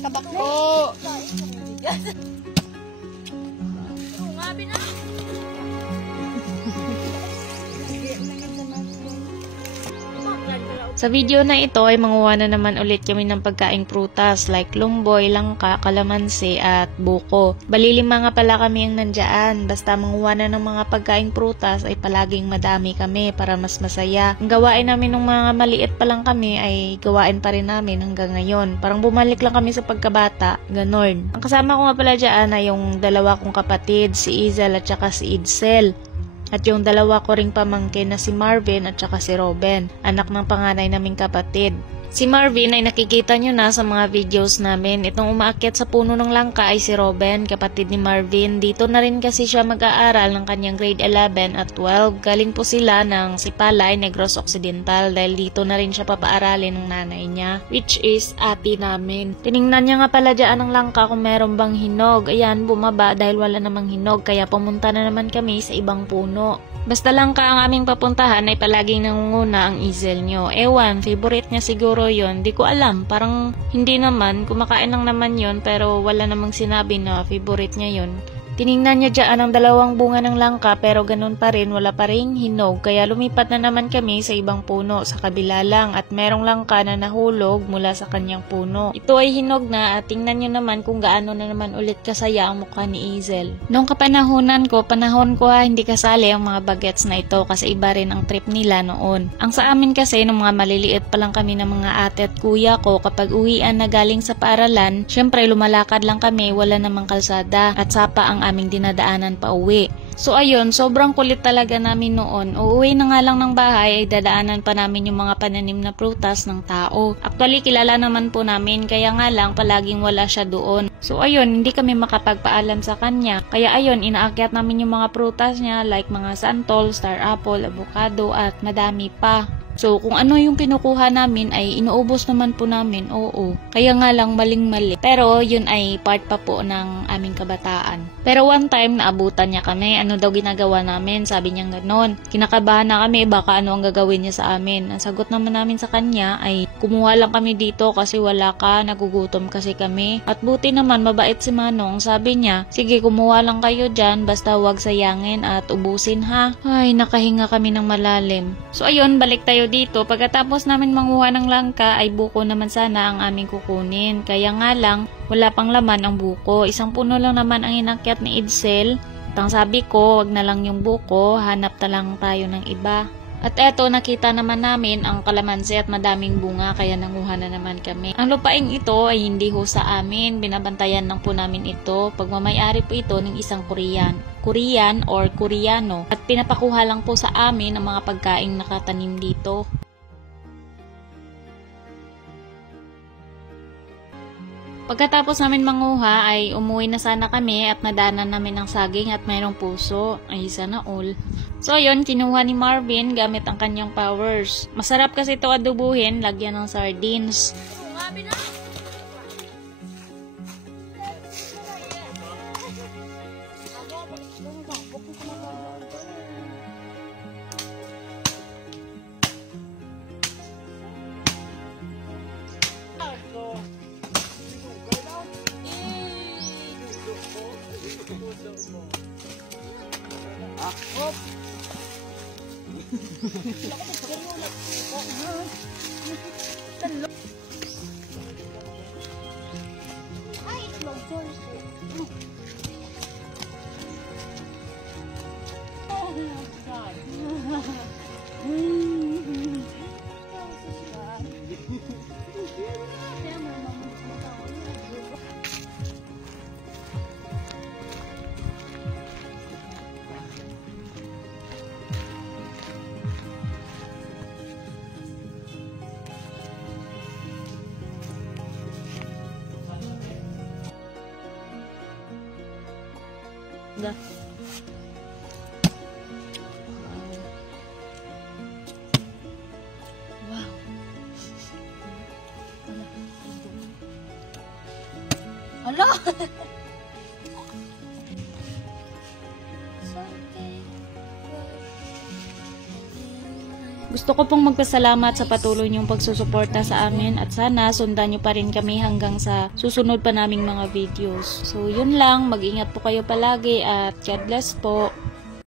Tabak po. Ngabi na. Sa video na ito ay manguha na naman ulit kami ng pagkaing prutas like lumboy, langka, kalamansi at buko. Bali 5 nga pala kami ang nandiyan. Basta manguha na ng mga pagkaing prutas ay palaging madami kami para mas masaya. Ang gawain namin ng mga maliit pa lang kami ay gawain pa rin namin hanggang ngayon. Parang bumalik lang kami sa pagkabata, ganon. Ang kasama ko nga pala dyan ay yung 2 kong kapatid, si Izel at saka si Idsel. At yung 2 ko ring pamangkin na si Marvin at saka si Robin, anak ng panganay naming kapatid. Si Marvin ay nakikita nyo na sa mga videos namin. Itong umaakyat sa puno ng langka ay si Robin, kapatid ni Marvin. Dito na rin kasi siya mag-aaral ng kanyang grade 11 at 12. Galing po sila ng Sipalay, Negros Occidental dahil dito na rin siya papaaralin ng nanay niya, which is ate namin. Tiningnan niya nga pala dyan ang langka kung meron bang hinog. Ayan, bumaba dahil wala namang hinog kaya pumunta na naman kami sa ibang puno. Basta langka ang aming papuntahan ay palaging nangunguna ang Izel nyo. Ewan, favorite niya siguro yon. Di ko alam, parang hindi naman, kumakain lang naman yon pero wala namang sinabi na favorite niya yon. Tiningnan niya dyan ang 2 bunga ng langka pero ganun pa rin, wala pa rin hinog kaya lumipat na naman kami sa ibang puno sa kabila lang at merong langka na nahulog mula sa kanyang puno. Ito ay hinog na at tingnan niyo naman kung gaano na naman ulit kasaya ang mukha ni Izel. Noong panahon ko hindi kasali ang mga bagets na ito kasi iba rin ang trip nila noon. Ang sa amin kasi nung mga maliliit pa lang kami ng mga ate at kuya ko kapag uwian na galing sa paaralan, syempre lumalakad lang kami, wala namang kalsada at sapa ang aming dinadaanan pa uwi. So ayun, sobrang kulit talaga namin noon. Uuwi na nga lang ng bahay ay dadaanan pa namin yung mga pananim na prutas ng tao. Actually, kilala naman po namin kaya nga lang palaging wala siya doon. So ayun, hindi kami makapagpaalam sa kanya. Kaya ayun, inaakyat namin yung mga prutas niya like mga santol, star apple, avocado at madami pa. So, kung ano yung kinukuha namin ay inuubos naman po namin, oo. Kaya nga lang maling-mali. Pero, yun ay part pa po ng aming kabataan. Pero one time, naabutan niya kami. Ano daw ginagawa namin? Sabi niya ganon. Kinakabahan na kami, baka ano ang gagawin niya sa amin. Ang sagot naman namin sa kanya ay, kumuha lang kami dito kasi wala ka, nagugutom kasi kami. At buti naman, mabait si Manong. Sabi niya, sige kumuha lang kayo dyan, basta wag sayangin at ubusin ha. Ay, nakahinga kami ng malalim. So ayun, balik tayo dito. Pagkatapos namin manguha ng langka ay buko naman sana ang aming kukunin. Kaya nga lang, wala pang laman ang buko. Isang puno lang naman ang inakyat ni Idsel. At ang sabi ko, wag na lang yung buko, hanap na lang tayo ng iba. At eto, nakita naman namin ang kalamansi at madaming bunga kaya nanguha na naman kami. Ang lupaing ito ay hindi ho sa amin, binabantayan lang po namin ito. Pagmamayari po ito ng isang Korean or Koreano at pinapakuha lang po sa amin ang mga pagkaing nakatanim dito. Pagkatapos namin manguha ay umuwi na sana kami at nadaanan namin ang saging at mayroong puso. Ay sana all. So yun, kinuha ni Marvin gamit ang kanyang powers. Masarap kasi ito adobuhin, lagyan ng sardines. Da. Wow. Hala. Gusto ko pong magpasalamat sa patuloy niyong pagsusuporta sa amin at sana sundan niyo pa rin kami hanggang sa susunod pa naming mga videos. So yun lang, mag-ingat po kayo palagi at God bless po.